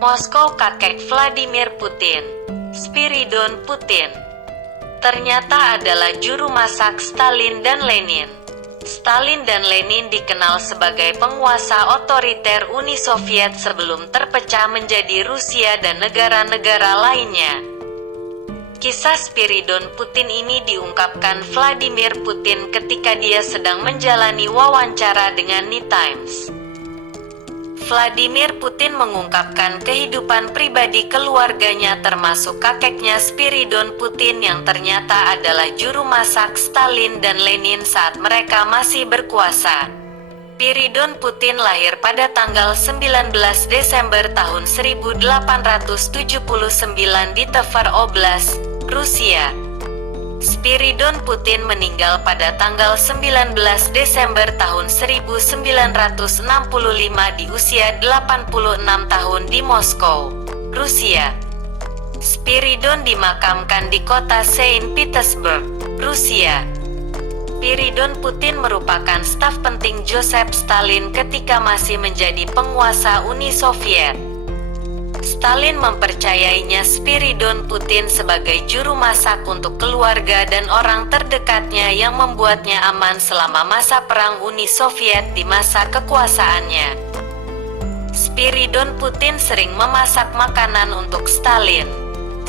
Moskow kakek Vladimir Putin, Spiridon Putin, ternyata adalah juru masak Stalin dan Lenin. Stalin dan Lenin dikenal sebagai penguasa otoriter Uni Soviet sebelum terpecah menjadi Rusia dan negara-negara lainnya. Kisah Spiridon Putin ini diungkapkan Vladimir Putin ketika dia sedang menjalani wawancara dengan New Times. Vladimir Putin mengungkapkan kehidupan pribadi keluarganya termasuk kakeknya Spiridon Putin yang ternyata adalah juru masak Stalin dan Lenin saat mereka masih berkuasa. Spiridon Putin lahir pada tanggal 19 Desember tahun 1879 di Tver Oblast, Rusia. Spiridon Putin meninggal pada tanggal 19 Desember tahun 1965 di usia 86 tahun di Moskow, Rusia. Spiridon dimakamkan di kota Saint Petersburg, Rusia. Spiridon Putin merupakan staf penting Joseph Stalin ketika masih menjadi penguasa Uni Soviet. Stalin mempercayainya Spiridon Putin sebagai juru masak untuk keluarga dan orang terdekatnya yang membuatnya aman selama masa Perang Uni Soviet di masa kekuasaannya. Spiridon Putin sering memasak makanan untuk Stalin.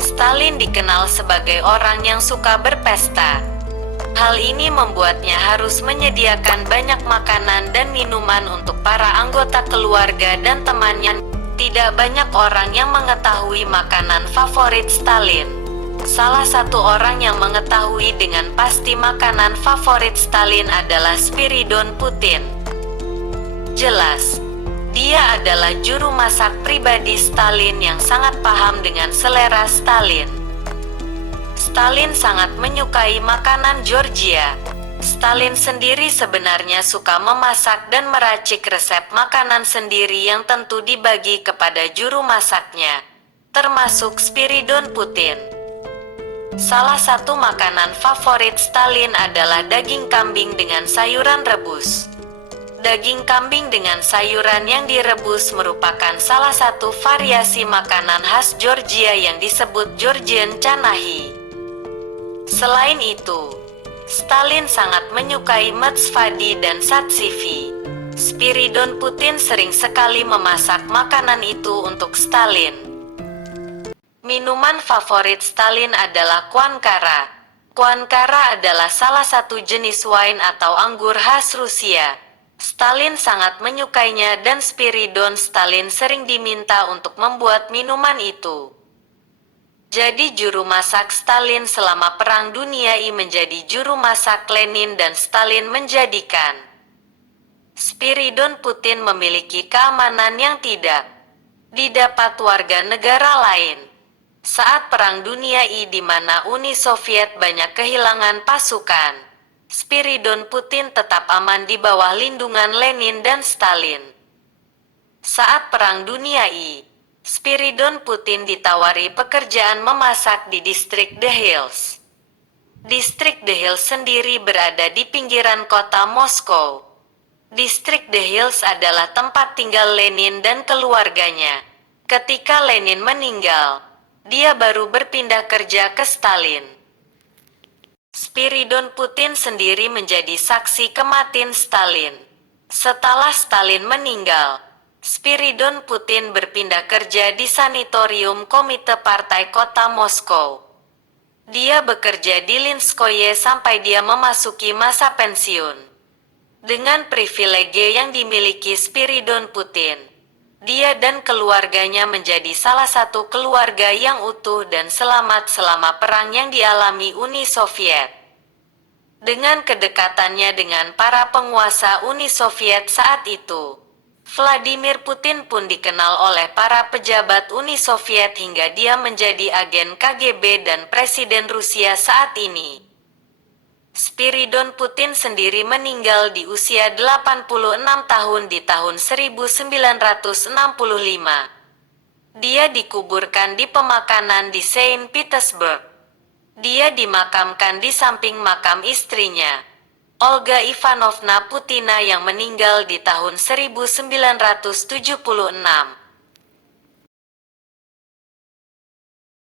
Stalin dikenal sebagai orang yang suka berpesta. Hal ini membuatnya harus menyediakan banyak makanan dan minuman untuk para anggota keluarga dan temannya. Tidak banyak orang yang mengetahui makanan favorit Stalin. Salah satu orang yang mengetahui dengan pasti makanan favorit Stalin adalah Spiridon Putin. Jelas, dia adalah juru masak pribadi Stalin yang sangat paham dengan selera Stalin. Stalin sangat menyukai makanan Georgia. Stalin sendiri sebenarnya suka memasak dan meracik resep makanan sendiri yang tentu dibagi kepada juru masaknya, termasuk Spiridon Putin. Salah satu makanan favorit Stalin adalah daging kambing dengan sayuran rebus. Daging kambing dengan sayuran yang direbus merupakan salah satu variasi makanan khas Georgia yang disebut Georgian Chanahi. Selain itu, Stalin sangat menyukai mutsvadi dan satsivi. Spiridon Putin sering sekali memasak makanan itu untuk Stalin. Minuman favorit Stalin adalah Kwancara. Kwancara adalah salah satu jenis wine atau anggur khas Rusia. Stalin sangat menyukainya dan Spiridon Stalin sering diminta untuk membuat minuman itu. Jadi juru masak Stalin selama Perang Dunia I menjadi juru masak Lenin dan Stalin menjadikan Spiridon Putin memiliki keamanan yang tidak didapat warga negara lain. Saat Perang Dunia I di mana Uni Soviet banyak kehilangan pasukan, Spiridon Putin tetap aman di bawah lindungan Lenin dan Stalin. Saat Perang Dunia I, Spiridon Putin ditawari pekerjaan memasak di distrik The Hills. Distrik The Hills sendiri berada di pinggiran kota Moskow. Distrik The Hills adalah tempat tinggal Lenin dan keluarganya. Ketika Lenin meninggal, dia baru berpindah kerja ke Stalin. Spiridon Putin sendiri menjadi saksi kematian Stalin. Setelah Stalin meninggal, Spiridon Putin berpindah kerja di sanatorium Komite Partai Kota Moskow. Dia bekerja di Linskoye sampai dia memasuki masa pensiun. Dengan privilege yang dimiliki Spiridon Putin, dia dan keluarganya menjadi salah satu keluarga yang utuh dan selamat selama perang yang dialami Uni Soviet. Dengan kedekatannya dengan para penguasa Uni Soviet saat itu, Vladimir Putin pun dikenal oleh para pejabat Uni Soviet hingga dia menjadi agen KGB dan Presiden Rusia saat ini. Spiridon Putin sendiri meninggal di usia 86 tahun di tahun 1965. Dia dikuburkan di pemakanan di Saint Petersburg. Dia dimakamkan di samping makam istrinya, Olga Ivanovna Putina yang meninggal di tahun 1976.